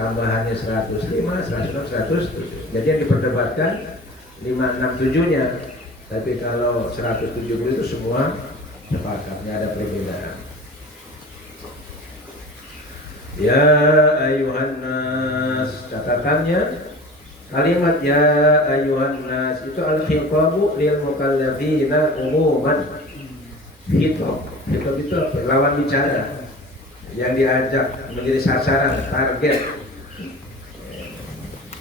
tambahannya 105, 106, 107. Jadi yang diperdebatkan 567-nya. Tapi kalau 170 itu semua sepakat, nggak ada perbedaan. Ya ayuhan nas, catatannya kalimat ya ayuhan nas itu al-khitabu lil mukallafina umuman. Khitab itu lawan bicara yang diajak menjadi sasaran,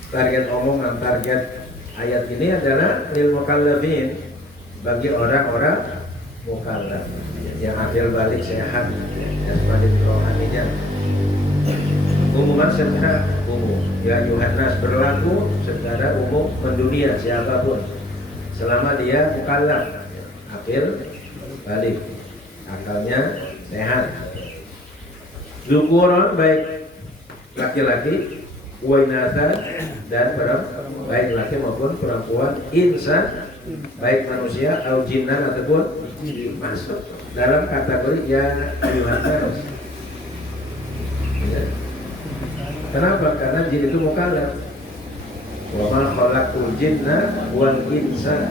target omongan, target ayat ini adalah lil mukallafin, bagi orang-orang mukallaf yang akil balik sehat, jasmani rohaninya. Umuman secara umum, ya Yohanes berlaku secara umum mendunia siapapun selama dia mukallaf, akil balik, akalnya sehat. Zukuron baik laki-laki, wainata dan perempuan, baik laki maupun perempuan, insan baik manusia atau jinnan ataupun masuk dalam kategori ya Yohanes. Ya. Kenapa? Karena jin itu mukallaf. Wa ma khalaqul jinna wal insa.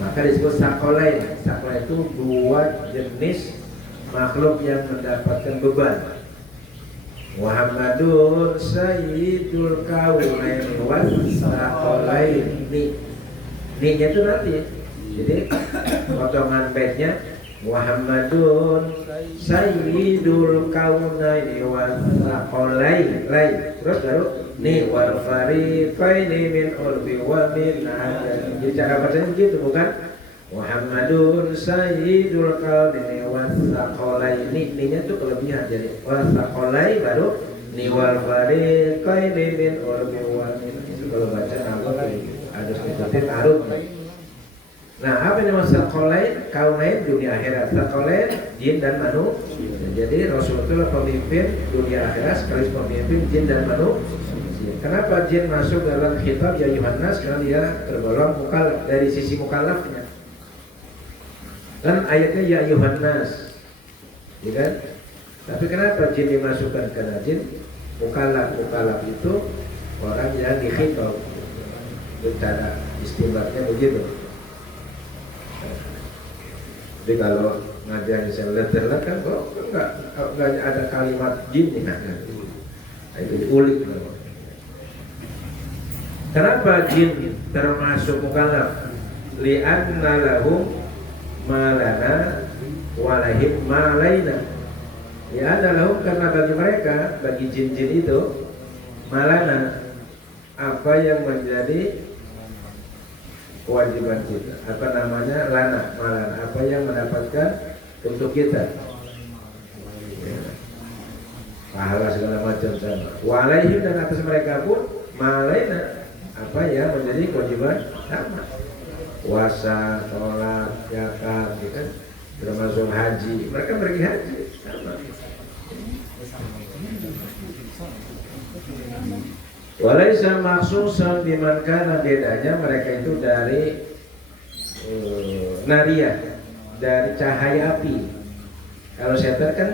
Maka disebut sakolain. Sakolain itu dua jenis makhluk yang mendapatkan beban. Muhammadun sayyidul kaunaini wal sakolaini. Ni-nya itu nanti. Jadi potongan baitnya Muhammadun sayyidul kaunaini wal sakolaini. Terus baru ni wal fariqaini min urbi wa min ajam. Jadi cara bacanya begitu, bukan Muhammadun sayyidul kaunaini wal sakolaini. Ni-nya itu kelebihan. Jadi wal sakolaini baru ni wal fariqaini min urbi wa min. Itu kalau baca harus ngikutin arutnya. Nah, apa yang nama sakolain? Kaunain dunia akhirat, sakolain jin dan manusia. Jadi Rasulullah pemimpin dunia akhirat sekaligus pemimpin jin dan manusia. Kenapa jin masuk dalam khitab ya Yohanes? Karena dia tergolong mukallaf dari sisi mukallafnya. Kan ayatnya ya Yohanes, ya kan? Tapi kenapa jin dimasukkan? Karena jin mukallaf itu orang yang dikhitab. Cara istimbatnya begitu. Jadi kalau ngajar saya lihat kan kok enggak ada kalimat jin nih kan. Nah, itu diulik. Kenapa jin termasuk mukallaf? Li'anna lahum malana walahim malaina. Li'anna lahum, karena bagi mereka, bagi jin-jin itu malana, apa yang menjadi kewajiban kita, apa namanya, malana, apa yang mendapatkan untuk kita, ya. Pahala segala macam sama. Walaihim, dan atas mereka pun malaina, apa yang menjadi kewajiban sama. Puasa, sholat, zakat, gitu kan, termasuk haji. Mereka pergi haji sama. Walaisa maksusan biman kana, bedanya mereka itu dari nariyah, dari cahaya api. Kalau setan kan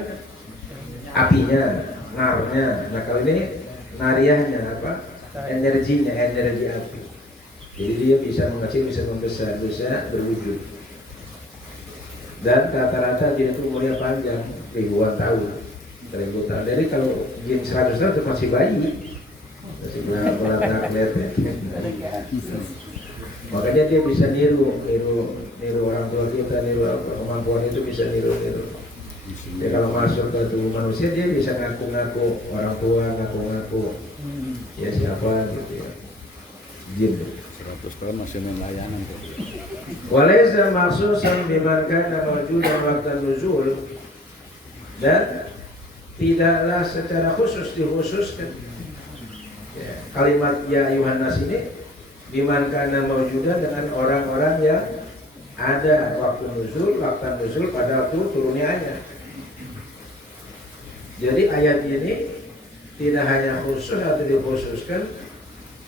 apinya, narnya. Nah kalau ini nariyahnya apa? Energinya, energi api. Jadi dia bisa mengecil, bisa membesar, bisa berwujud. Dan rata-rata jin itu umurnya panjang, ribuan tahun. Jadi kalau jin 100 tahun itu masih bayi. Masih berat lihat ya. Makanya dia bisa niru orang tua kita, niru kemampuan itu bisa niru. Dia kalau masuk ke tubuh manusia dia bisa ngaku-ngaku orang tua, ngaku-ngaku ya siapa gitu ya. Jin 100 tahun masih melayanan kok. Walaysa maksusan biman kana mawjudan waqtan nuzul, dan tidaklah secara khusus dikhususkan ya, kalimat ya Yohanes ini biman kana mawjudan dengan orang-orang yang ada waktu nuzul pada waktu turunnya ayat. Jadi ayat ini tidak hanya khusus atau dikhususkan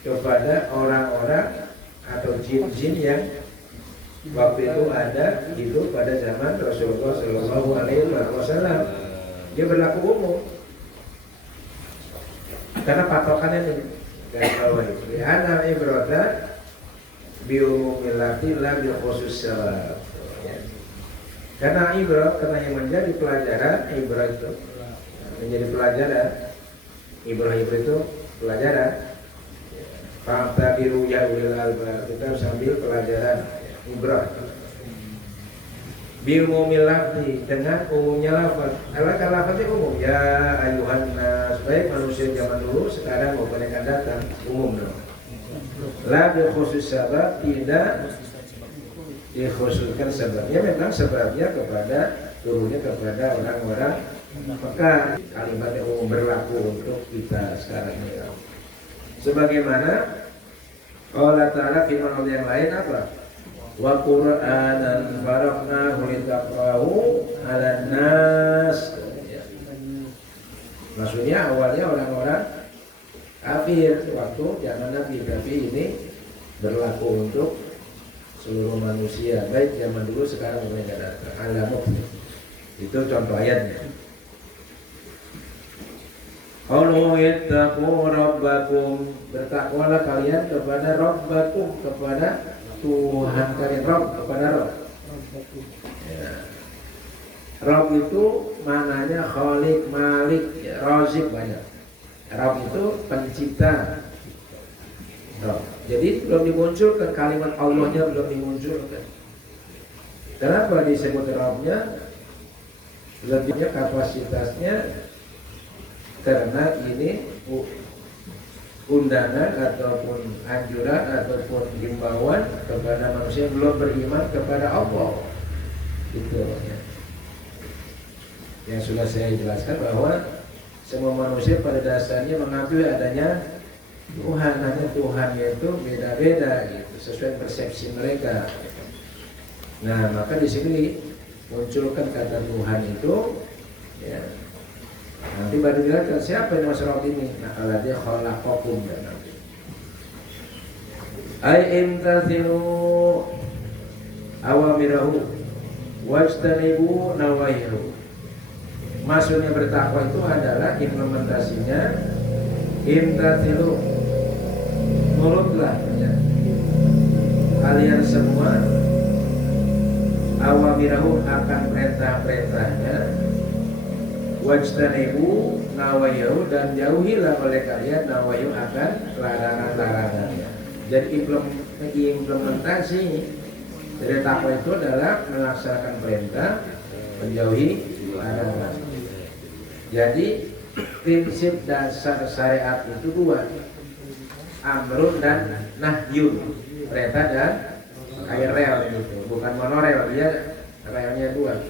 kepada orang-orang atau jin-jin yang waktu itu ada hidup pada zaman Rasulullah Shallallahu Alaihi Wasallam. Dia berlaku umum. Karena patokannya nih garis bawah itu. Ana ibrata bi umumil lafzi la bi khusus sabab. Ya. Karena ibrah, karena yang menjadi pelajaran ibrah itu menjadi pelajaran. Ibrah itu pelajaran. Fakta biru ya ulil albab, kita sambil pelajaran ibrah. Bi umumil lafzi, dengan umumnya lafaz. Kalau lafaznya umum, ya ayuhan nas, baik manusia zaman dulu, sekarang maupun yang akan datang, umum dong. La bi khusus sabab, tidak dikhususkan sebabnya. Memang sebabnya kepada turunnya kepada orang-orang Mekah. Kalimat yang umum berlaku untuk kita sekarang ini. Sebagaimana Allah Ta'ala firman Allah yang lain apa? Wa Qur'anan faraqnahu litaqra'u 'alan nas. Maksudnya awalnya orang-orang kafir waktu zaman Nabi, tapi ini berlaku untuk seluruh manusia, baik zaman dulu sekarang mereka datang. Alamuk. Itu contoh ayatnya. Qulu ittaqu rabbakum, bertakwalah kalian kepada rabbakum, kepada Tuhan kalian. Rabb, kepada Rabb. Ya. Rabb itu maknanya Khalik, Malik, ya, Razik banyak. Rabb itu pencipta. Rabb. Jadi belum dimunculkan kalimat Allahnya, belum dimunculkan. Kenapa disebut Rabbnya? Lebihnya kapasitasnya karena ini undangan ataupun anjuran ataupun himbauan kepada manusia yang belum beriman kepada Allah. Itu ya. Yang sudah saya jelaskan bahwa semua manusia pada dasarnya mengakui adanya Tuhan, hanya Tuhannya itu beda-beda gitu, sesuai persepsi mereka. Nah, maka di sini munculkan kata Tuhan itu, ya. Nanti baru dilihat siapa yang masuk Rabb ini. Nah, kalau dia khalaqakum dan nanti. Ai imtathilu awamirahu wajtanibu nawahiru. Maksudnya bertakwa itu adalah implementasinya imtathilu, nurutlah ya. Kalian semua awamirahu akan perintah-perintahnya, wajtanibu nawahiru, dan jauhilah oleh kalian nawahiru akan larangan-larangannya. Jadi implementasi dari takwa itu adalah melaksanakan perintah, menjauhi larangan. Jadi prinsip dasar syariat itu dua, amrun dan nahyun, perintah dan kayak rel gitu, bukan monorel, dia relnya dua.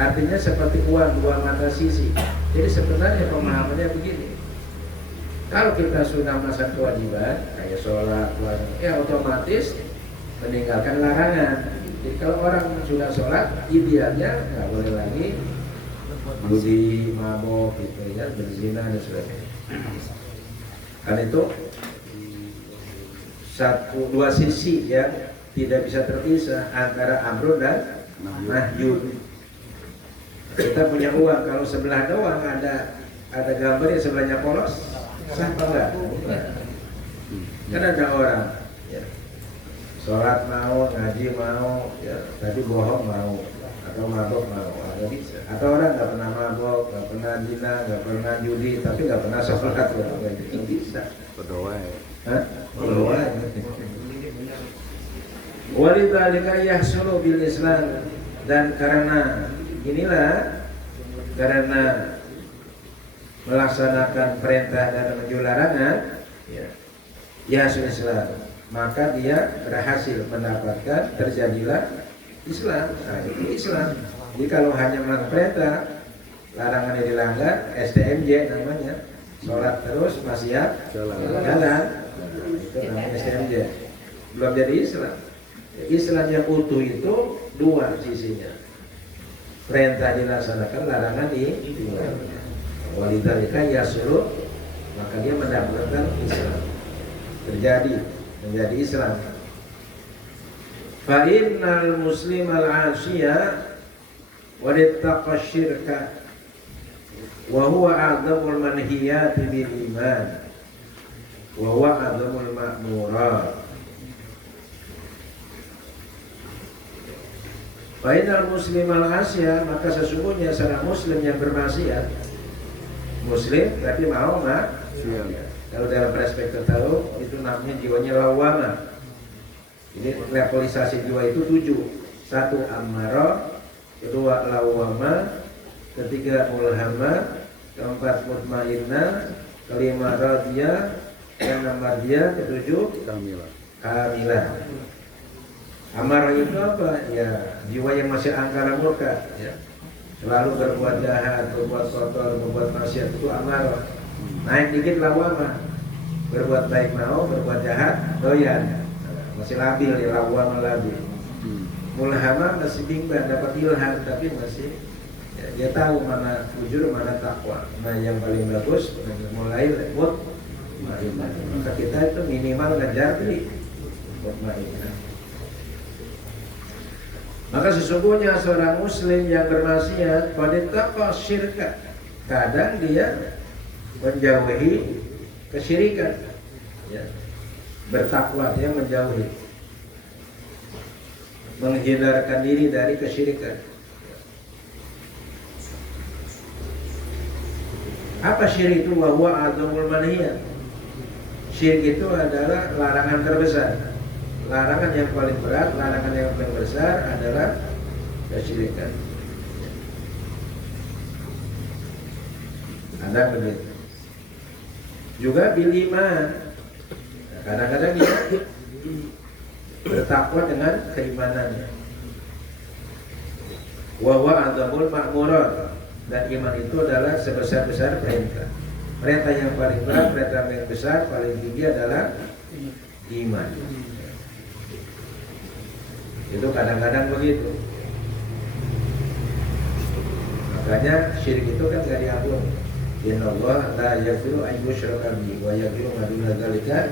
Artinya seperti uang, dua mata sisi. Jadi sebenarnya pemahamannya begini, kalau kita sudah melaksanakan kewajiban kayak sholat, puasa, ya otomatis meninggalkan larangan. Jadi kalau orang sudah sholat, idealnya nggak boleh lagi judi, mabok, gitu ya, berzina dan sebagainya. Kan itu dua sisi yang tidak bisa terpisah antara amrun dan nahyun. Kita punya uang, kalau sebelah doang ada gambar yang sebelahnya polos, sah apa enggak? Kan ada orang ya, sholat mau, ngaji mau, ya, tapi bohong mau, atau mabok mau, ada bisa. Atau orang nggak pernah mabok, nggak pernah zina, nggak pernah judi, tapi nggak pernah sholat, itu bisa. Berdoa ya. Hah? Berdoa. Walidzalika yahsulu bil Islam, dan karena inilah, karena melaksanakan perintah dan menjauhi larangan, ya Islam, maka dia berhasil mendapatkan terjadilah Islam. Nah, itu Islam. Jadi kalau hanya melakukan perintah, larangan yang dilanggar, STMJ namanya, sholat terus maksiat jalan, itu namanya STMJ, belum jadi Islam. Islam yang utuh itu dua sisinya, perintah dilaksanakan, larangan ditinggalkan. Walidzalika yasulu, maka dia mendapatkan Islam, menjadi Islam. Fa innal muslimal 'ashiya walittaqa syirka wa huwa a'zamul manhiyati bil iman wa huwa a'zamul ma'murat. Fainal muslim al-asya, maka sesungguhnya seorang muslim yang bermaksiat, muslim tapi mau maksiat. Kalau dalam perspektif tahu itu namanya jiwanya lawama. Jadi levelisasi jiwa itu 7. 1 ammarah, 2 lawama, 3 mulhamah, 4 mutmainnah, 5 radiyah, 6 radiyah, 7 kamilah. Amarah itu apa? Ya, jiwa yang masih angkara murka, ya. Selalu berbuat jahat, berbuat kotor, berbuat maksiat, itu amarah. Naik dikit lawama, berbuat baik mau, berbuat jahat doyan. Masih labil ya, lawama labil. Mulhamah masih bimbang, dapat ilham tapi masih ya, dia tahu mana jujur, mana takwa. Nah yang paling bagus mulai lewat mutmainnah. Maka kita itu minimal ngejar di mutmainnah. Maka sesungguhnya seorang muslim yang bermaksiat pada taqa syirka, kadang dia menjauhi kesyirikan, ya. Bertakwa dia menjauhi, menghindarkan diri dari kesyirikan. Apa syirik itu? Wa huwa a'zamul manhiyat. Syirik itu adalah larangan terbesar. Larangan yang paling berat, larangan yang paling besar adalah kesyirikan. Ada begitu. Juga bil iman. Kadang-kadang dia bertakwa dengan keimanannya. Wa huwa a'zamul ma'murat. Dan iman itu adalah sebesar-besar perintah. Perintah yang paling berat, perintah yang besar, paling tinggi adalah iman. Itu kadang-kadang begitu. Makanya syirik itu kan gak diampuni. Inna Allah la yaghfiru an yushraka bihi wa yaghfiru ma duna dzalika.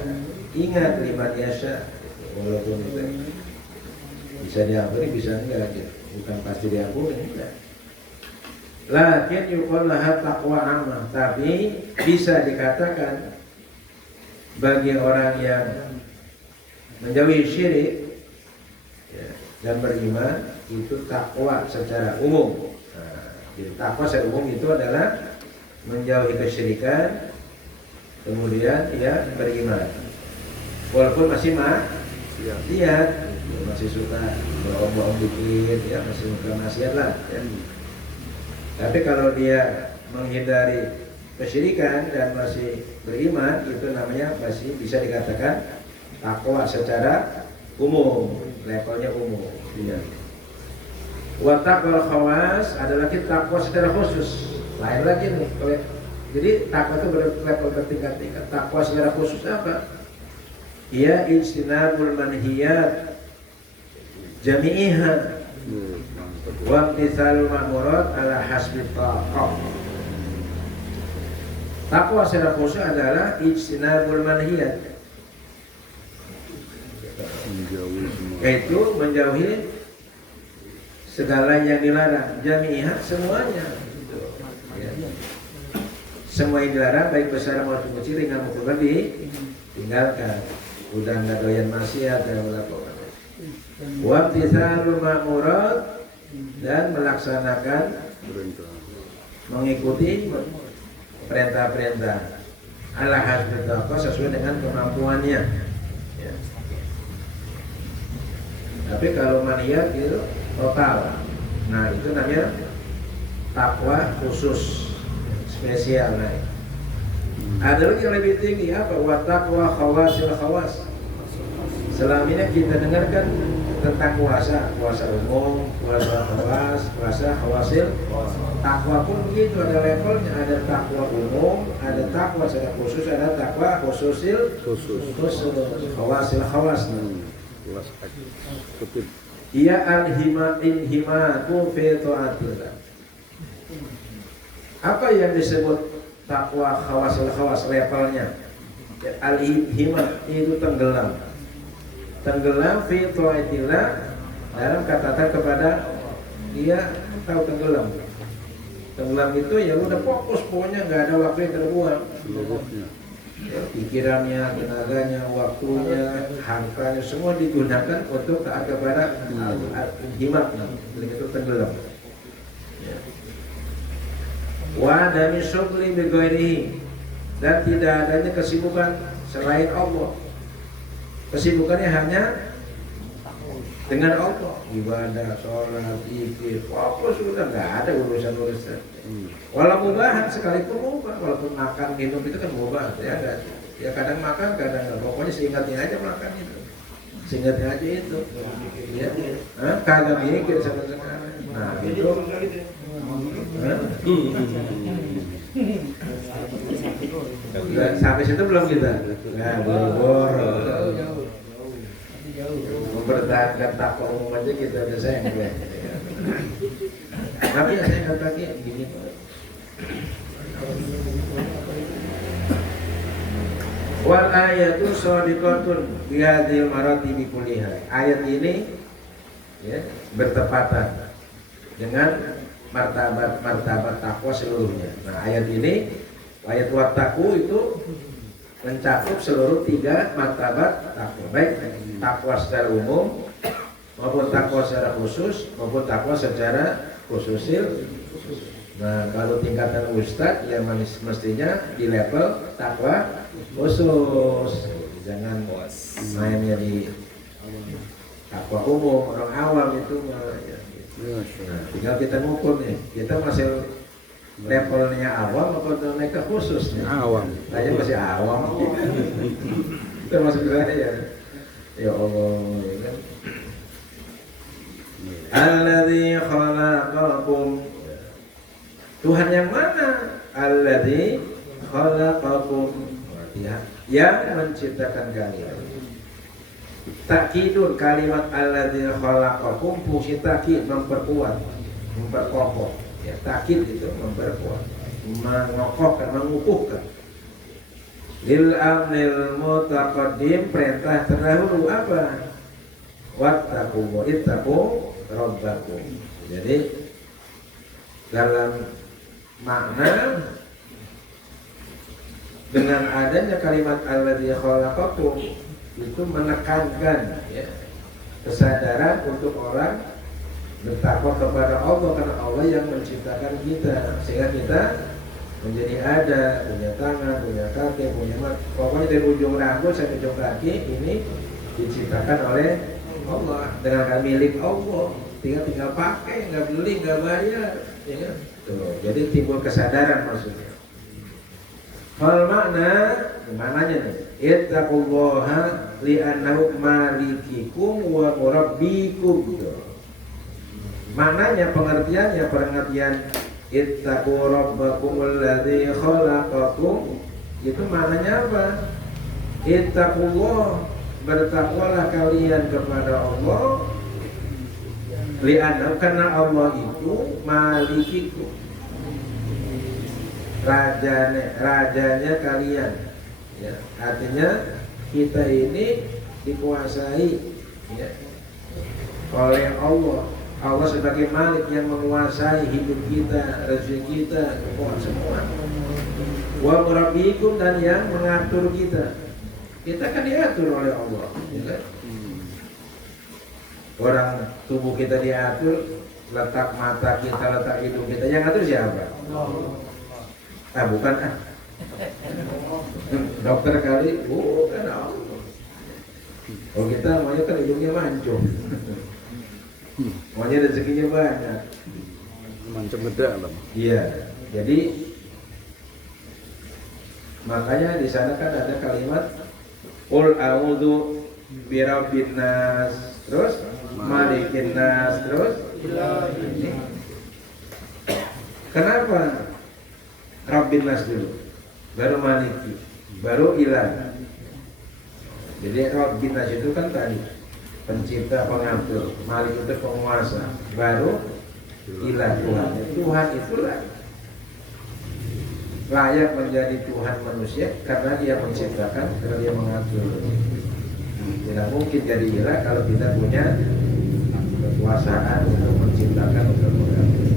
Ingat liman yasha. Walaupun itu bisa diampuni, bisa enggak aja. Bukan pasti diampuni, enggak. Lakin yuqal laha taqwa ammah, tapi bisa dikatakan bagi orang yang menjauhi syirik dan beriman itu takwa secara umum. Nah, jadi takwa secara umum itu adalah menjauhi kesyirikan, kemudian dia beriman. Walaupun masih lihat, masih suka bohong-bohong dikit, ya masih suka maksiat lah. Ya. Tapi kalau dia menghindari kesyirikan dan masih beriman, itu namanya masih bisa dikatakan takwa secara umum. Levelnya umum, ya. Wa taqwal khawas adalah takwa secara khusus. Lain lagi nih. Jadi takwa itu berlevel bertingkat-tingkat. Takwa secara khusus apa? Ia ijtinabul manhiyat jami'iha wa imtithalul ma'murat ala hasbi taqah. Takwa secara khusus adalah ijtinabul manhiyat, yaitu menjauhi segala yang dilarang, jami'ah semuanya. Ya. Semua yang dilarang baik besar maupun kecil, ringan maupun berat ditinggalkan. Udah nggak doyan maksiat dan melakukan. Wa imtithalul ma'murat, dan melaksanakan mengikuti perintah-perintah ala hasbi taqwa sesuai dengan kemampuannya. Ya. Tapi kalau manhiyat itu total. Nah itu namanya takwa khusus, spesial. Nah, ada lagi yang lebih tinggi apa? Wa taqwa khawasil khawas. Selama ini kita dengarkan tentang puasa umum, puasa khawas, puasa khawasil. Takwa pun begitu, ada levelnya, ada takwa umum, ada takwa secara khusus, ada takwa khususil khusus khawasil khawas. Ia al-himatu fi ta'atillah. Apa yang disebut takwa khawasil khawas levelnya? Al-himat itu tenggelam fi ta'atillah, dalam katakan kepada dia tahu tenggelam Tenggelam itu ya udah fokus, pokoknya nggak ada waktu yang terbuang. Seluruhnya. Ya, pikirannya, tenaganya, waktunya, hartanya semua digunakan untuk taat kepada himatnya, itu tenggelam. Ya. Wa dami syughli bi ghairihi, dan tidak adanya kesibukan selain Allah. Kesibukannya hanya dengan Allah, ibadah, sholat, zikir, fokus sudah nggak ada urusan-urusan. Walau mubahan sekalipun mubah, walaupun makan minum itu kan mubah, ya ada. Ya kadang makan, kadang nggak. Pokoknya seingatnya aja makan itu, seingatnya aja itu. Ya, kagak mikir sama sekali. Nah itu. Sampai situ belum kita. Nah, boro-boro. Mempertahankan takwa umum aja kita udah sayang ya. Tapi ya saya katakan gini. Wal ayatu shadiqatun bihadhil maratibi kulliha. Ayat ini ya, bertepatan dengan martabat takwa seluruhnya. Nah, ayat ini, ayat wattaqu itu mencakup seluruh 3 martabat takwa, baik takwa secara umum maupun takwa secara khusus maupun takwa secara khususil. Nah, kalau tingkatan ustadz ya mestinya di level takwa khusus, jangan mainnya di takwa umum orang awam itu. Nah, tinggal kita ngukur nih, kita masih levelnya awam atau mereka khususnya? Awam. Saya masih awam. Termasuk saya. Ya Allah, ya kan? Alladzi khalaqakum. Tuhan yang mana? Alladzi khalaqakum. Yang menciptakan kalian. Takkidun kalimat alladzi khalaqakum, fungsi takkid memperkuat, memperkokoh. Ya, takkid itu memperkuat, mengokohkan, mengukuhkan. Lil amril mutaqaddim, perintah terdahulu apa? Wattaqu wa ittaqu rabbakum. Jadi dalam makna dengan adanya kalimat alladzi khalaqakum itu menekankan ya, kesadaran untuk orang bertakwa kepada Allah, karena Allah yang menciptakan kita sehingga kita menjadi ada, punya tangan, punya kaki, punya mata. Pokoknya dari ujung rambut sampai ujung kaki ini diciptakan oleh Allah, dengan milik Allah. Tinggal pakai, nggak beli, nggak bayar, ya kan? Tuh, jadi timbul kesadaran maksudnya. Hal maknanya nih, ittaqullaha li'annahu malikikum wa murabbikum. Maknanya, pengertiannya, ittaqu rabbakum alladzi khalaqakum, itu maknanya apa? Ittaqullah, bertakwalah kalian kepada Allah, li'annahu, karena Allah itu malikikum, rajanya kalian ya, artinya kita ini dikuasai ya, oleh Allah. Allah sebagai malik yang menguasai hidup kita, rezeki kita, semua. Wa murabbikum, dan yang mengatur kita. Kita kan diatur oleh Allah ya kan? Orang tubuh kita diatur, letak mata kita, letak hidung kita, yang ngatur siapa? Bukan dokter kali, bukan Allah. Oh, kita maunya kan hidungnya mancung, maunya rezekinya banyak, Mancung gede lah. iya. Jadi makanya di sana kan ada kalimat Qul a'udzu birabbin nas, terus malikin nas, terus kenapa Rabbin nas dulu, baru maliki, baru ilah. Jadi Rabbin nas itu kan tadi pencipta, pengatur, malik itu penguasa, baru ilah, Tuhan. Tuhan itulah layak menjadi Tuhan manusia karena dia menciptakan, karena dia mengatur. Tidak mungkin jadi ilah kalau tidak punya kekuasaan untuk menciptakan, untuk mengatur.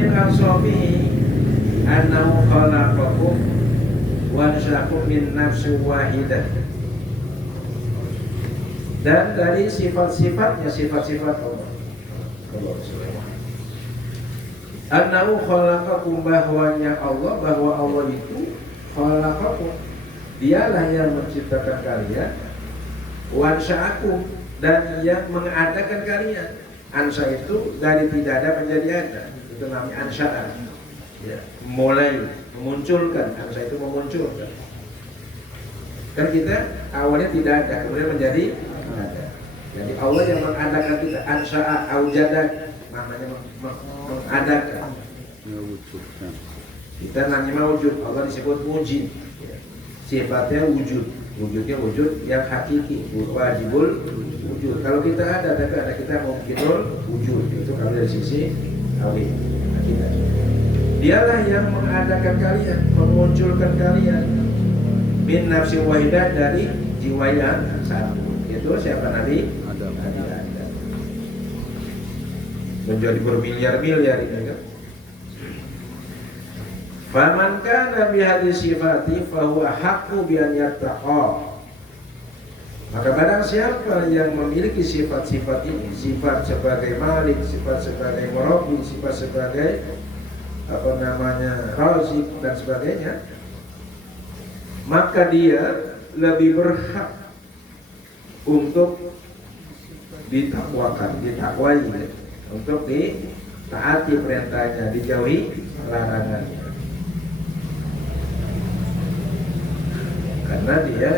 min awsafihi annahu khalaqakum wa ansa'akum min nafsin wahidah. Dan dari sifat-sifatnya, sifat-sifat Allah. Annahu khalaqakum, bahwanya Allah, bahwa Allah itu khalaqakum, dialah yang menciptakan kalian, wa ansa'akum, dan yang mengadakan kalian. Ansa itu dari tidak ada menjadi ada, itu namanya ansa'ah. Ya, mulai memunculkan, ansa itu memunculkan. Kan kita awalnya tidak ada, kemudian menjadi ada. Jadi Allah yang mengadakan kita, ansa'ah, aujada, maknanya mengadakan. Mewujudkan. Kita namanya wujud, Allah disebut wujud. Sifatnya wujud, wujudnya wujud yang hakiki, wajibul wujud. Kalau kita ada, tapi ada kita mungkinul wujud. Itu kalau dari sisi awil, akidah. Dialah yang mengadakan kalian, memunculkan kalian min nafsi wahidah, dari jiwa yang satu. Itu siapa Nabi? Adam. Menjadi bermiliar-miliar ini kan. Faman kana bihadhi sifati fahuwa haqqu bi an yattaqa. Maka barang siapa yang memiliki sifat-sifat ini, sifat sebagai Malik, sifat sebagai Murabbi, sifat sebagai Razik dan sebagainya, maka dia lebih berhak untuk ditakwakan, ditakwai, untuk ditaati perintahnya, dijauhi larangannya. Karena dia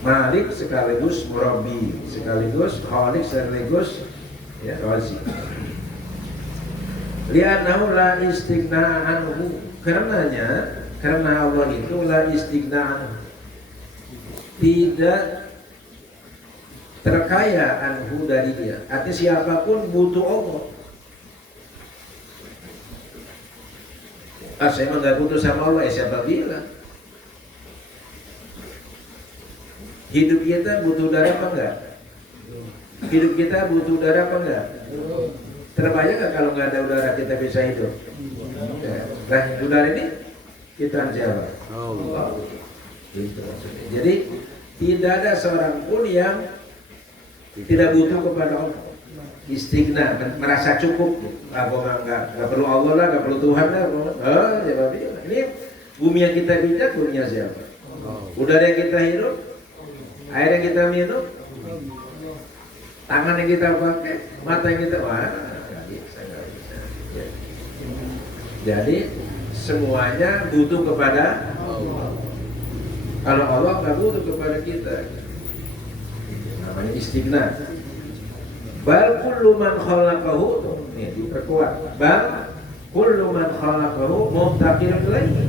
Malik sekaligus Murabbi, sekaligus Khalik, sekaligus ya Razik. Li'annahu la istighna anhu, karena Allah itu la istighna anhu, tidak terkaya anhu dari dia. Artinya siapapun butuh Allah. Saya memang gak butuh sama Allah, siapa bilang? Hidup kita butuh darah apa enggak? Hidup kita butuh udara apa enggak? Terbayang nggak kalau nggak ada udara kita bisa hidup? Nah, udara ini kita siapa? Allah. Gitu maksudnya. Jadi tidak ada seorang pun yang tidak butuh kepada Allah. Istighna, merasa cukup. Aku nggak perlu Allah lah, nggak perlu Tuhan lah. Ini bumi yang kita pijak, buminya siapa? Udara yang kita hidup, air yang kita minum, tangan yang kita pakai, mata yang kita nggak bisa. Jadi semuanya butuh kepada Allah. Kalau Allah nggak butuh kepada kita, namanya istighna. Bal kullu man khalaqahu, nih diperkuat. Bal kullu man khalaqahu muftaqirun ilaihi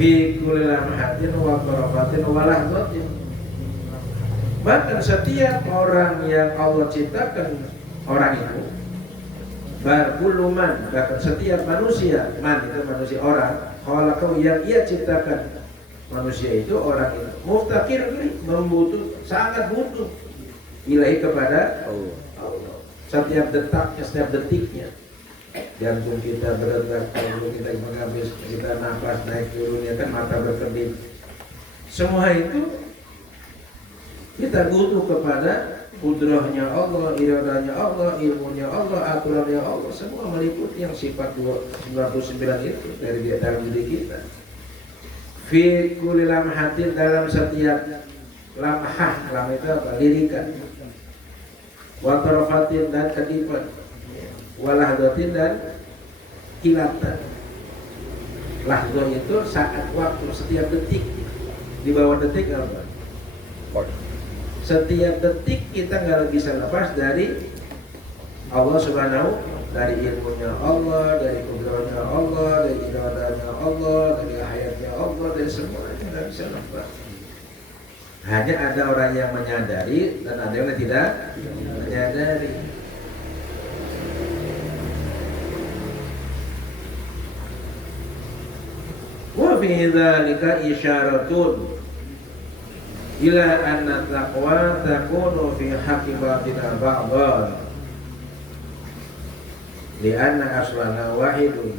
fi kulli lamhatin wa tarafatin wa lahzatin. Bahkan setiap orang yang Allah ciptakan, orang itu bal kullu man, bahkan setiap manusia, man itu manusia, orang khalaqahu yang ia ciptakan, manusia itu, orang itu muftaqirun ilaihi, membutuh, sangat butuh ilahi kepada Allah. Setiap detaknya, setiap detiknya, jantung kita berdetak, jantung kita mengambil, kita nafas naik turunnya kan, mata berkedip, semua itu kita butuh kepada kudrahnya Allah, iradanya Allah, ilmunya Allah, aturannya Allah, semua meliputi yang sifat 99 itu dari dalam diri kita. Fi kulli lamhatin, dalam setiap lamhah, lam itu apa? Lirikan. Wa tarafatin, dan kedipan. Wa lahdatin, dan kilatan. Lahdah itu saat waktu, setiap detik. Di bawah detik apa? Setiap detik kita nggak bisa lepas dari Allah Subhanahu, dari ilmunya Allah, dari kudrahnya Allah, dari iradanya Allah, dari hayatnya Allah, dari semuanya nggak bisa lepas. Hanya ada orang yang menyadari dan ada yang tidak menyadari. Wa fi dzalika isyaratun ila anna taqwa takunu fi haqqi batina ba'dhan. li'anna aslana wahidun.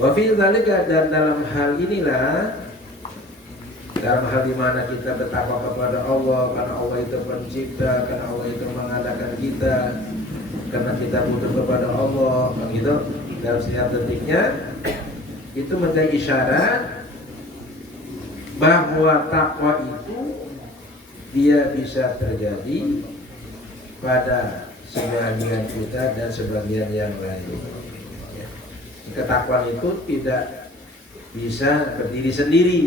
Wa fi dzalika, dan dalam hal inilah, dalam hal di mana kita bertakwa kepada Allah, karena Allah itu pencipta, karena Allah itu mengadakan kita, karena kita butuh kepada Allah, begitu. Dalam setiap detiknya itu menjadi isyarat bahwa takwa itu dia bisa terjadi pada sebagian kita dan sebagian yang lain. Ketakwaan itu tidak bisa berdiri sendiri,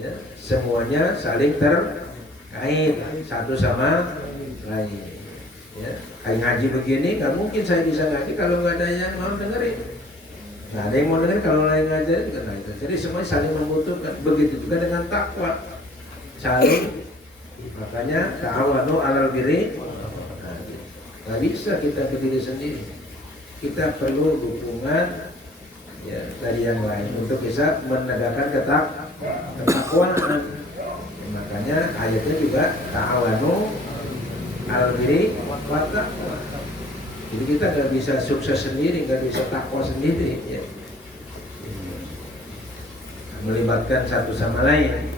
ya, semuanya saling terkait satu sama lain. Ya, kayak ngaji begini, nggak mungkin saya bisa ngaji kalau nggak ada yang mau dengerin. Nggak ada yang mau dengerin kalau lain ngajarin, kan itu. Jadi semuanya saling membutuhkan. Begitu juga dengan takwa, saling. Makanya ta'awanu 'alal birri. Nggak bisa kita berdiri sendiri. Kita perlu dukungan, ya, dari yang lain untuk bisa menegakkan ketakwaan. Makanya ayatnya juga ta'awanu 'alal birri wat taqwa. Jadi kita nggak bisa sukses sendiri, nggak bisa takwa sendiri, ya. Melibatkan satu sama lain.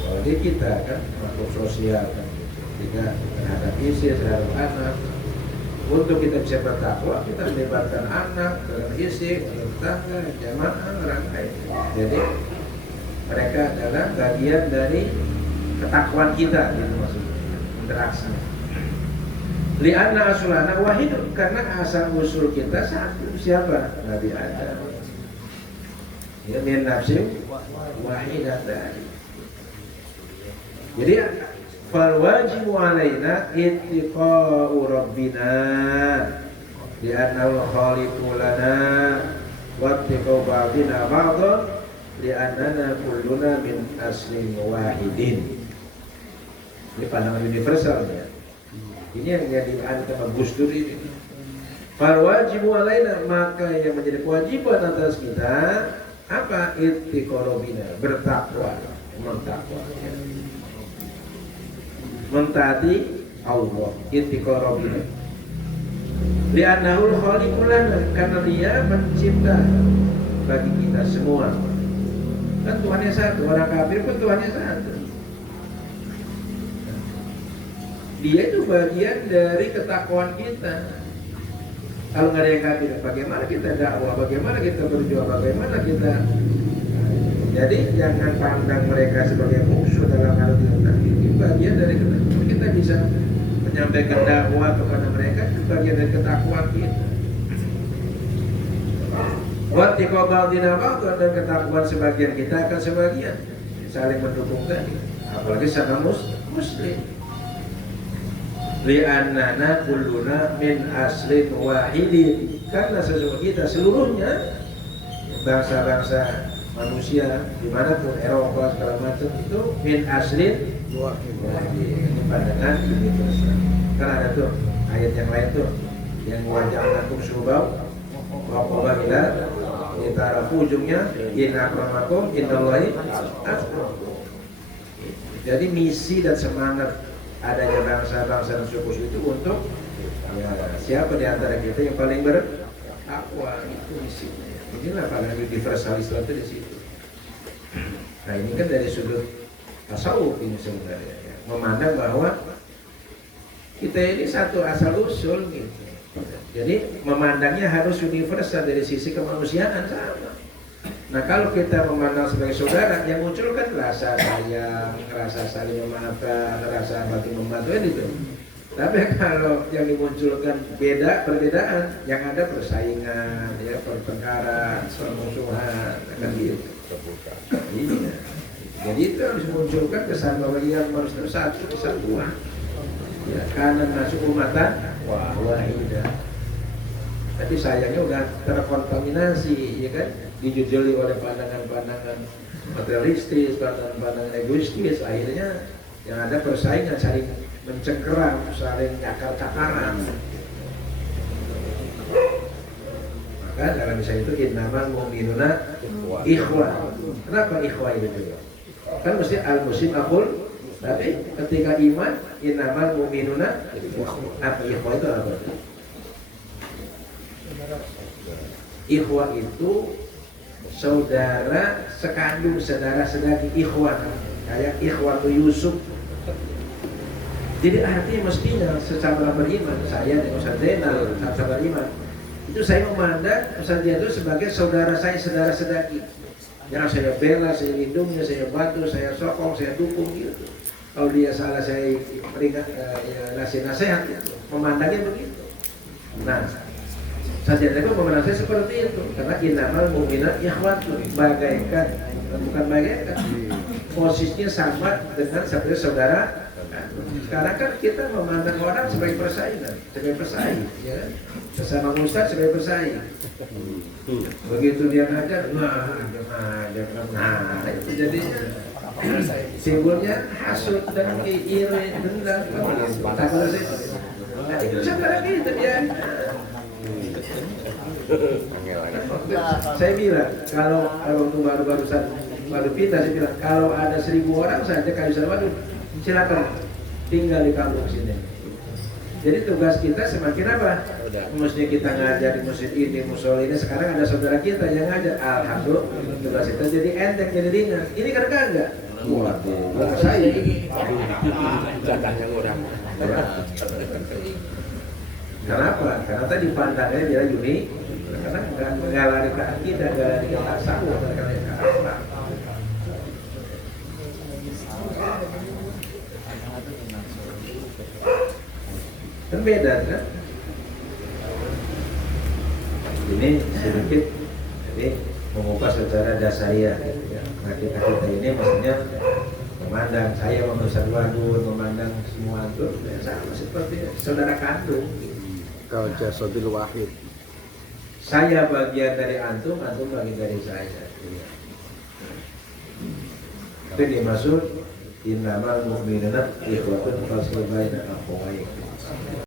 Kalau di kita kan makhluk sosial kan. Kita terhadap istri, terhadap anak. Untuk kita bisa bertakwa, kita melibatkan anak, dengan istri, tetangga, jamaah, orang lain. Jadi mereka adalah bagian dari ketakwaan kita, gitu maksudnya, interaksi. Li'anna aslana wahidun, karena asal usul kita satu. Siapa? Nabi Adam. Ya, min nafsin wahidatan. Jadi fal wajibu alaina ittiqa'u rabbina li'annahu khaliqu lana wa ittiqa'u ba'dina ba'dhan li'annana kulluna min aslin wahidin. Ini pandangan universal, ya. Ini yang jadi sama Gus Dur ini. Fal wajibu alaina, maka yang menjadi kewajiban atas kita apa? Ittiqa'u rabbina, bertakwa, mentakwa, ya. Mentaati Allah, ittiqa rabbina. Li'annahu khaliqu lana, karena dia pencipta bagi kita semua. Kan Tuhannya satu, orang kafir pun Tuhannya satu. Dia itu bagian dari ketakwaan kita. Kalau nggak ada yang kafir, bagaimana kita dakwah, bagaimana kita berjuang, bagaimana kita. Jadi jangan pandang mereka sebagai musuh dalam hal ini, bagian dari ketakwaan. Kita bisa menyampaikan dakwah kepada mereka, itu bagian dari ketakwaan kita. Wattiqa ba'dina ba'dhan, dan ketakwaan sebagian kita akan sebagian, saling mendukung tadi. Apalagi sama muslim. Li'annana kulluna min aslin wahidin, karena sesungguhnya kita seluruhnya bangsa-bangsa manusia dimanapun, Eropa segala macam itu min aslin wahidin. Ini pandangan universal. Kan ada tuh ayat yang lain tuh yang waja'alakum syu'uban wa qabaila lita'arafu, ujungnya inna akramakum indallahi atqakum. Jadi misi dan semangat adanya bangsa-bangsa dan suku itu untuk, ya, siapa di antara kita yang paling bertakwa, itu misinya. Inilah pandangan universal Islam itu di situ. Nah, ini kan dari sudut tasawuf ini sebenarnya, ya, memandang bahwa kita ini satu asal usul gitu. Jadi memandangnya harus universal dari sisi kemanusiaan sama. Nah, kalau kita memandang sebagai saudara, yang muncul kan rasa sayang, rasa saling memaafkan, rasa bagi membantu itu. Tapi kalau yang dimunculkan perbedaan, yang ada persaingan, ya, pertengkaran, permusuhan, akan gitu. Iya. Jadi itu harus dimunculkan kesan bahwa yang harus satu kesatuan. Ya, karena masuk umatan wahidah. Tapi sayangnya udah terkontaminasi, ya kan, dijujuli oleh pandangan-pandangan materialistis, pandangan-pandangan egoistis. Akhirnya yang ada persaingan, saling mencengkeram, saling cakar-cakaran. Maka dalam misalnya itu innamal mu'minuna ikhwah. Kenapa ikhwah itu juga? Kan mesti al-muslim akhul Tapi ketika iman, innamal mu'minuna ikhwah itu apa? Ikhwah itu saudara sekandung, saudara sedaging, ikhwan. Kayak ikhwatu Yusuf. Jadi artinya mestinya secara beriman, saya dengan Ustaz Zainal sama beriman, itu saya memandang Ustaz dia itu sebagai saudara saya, saudara sedaging. Yang saya bela, saya lindungi, saya bantu, saya sokong, saya dukung gitu. Kalau dia salah saya berikan ngasih nasihat gitu. Memandangnya begitu. Nah, saja itu memandang saya seperti itu karena innamal mu'minat ikhwatun, bagaikan, bukan bagaikan, posisinya sama dengan seperti saudara. Sekarang kan kita memandang orang sebagai pesaing, ya kan? Sesama ustaz sebagai pesaing. Begitu dia ngajar, nah itu jadinya simbolnya hasut dan iri, dendam, nah itu sekarang kita dia. Saya bilang kalau waktu baru pindah, saya bilang kalau ada 1.000 orang saja kalau bisa, waduh silakan tinggal di kampung sini. Jadi tugas kita semakin apa? Mestinya kita ngajar di masjid ini, musola ini. Sekarang ada saudara kita yang ngajar. Alhamdulillah tugas kita jadi enteng, jadi ringan. Ini karena enggak? Waduh, saya Kenapa? Karena tadi pandangnya dia unik. Karena nggak lari ke akidah, nggak lari ke tasawuf, nggak lari ke akhlak. Kan beda kan? Ini sedikit jadi mengupas secara dasariah. Nah kita ini maksudnya memandang saya Ustaz Wadud, memandang semua itu ya sama seperti saudara kandung. Kau jasadil wahid. Saya bagian dari antum, antum bagian dari saya. Itu dimaksud innamal mu'minuna ikhwatun faslibaina akhwain.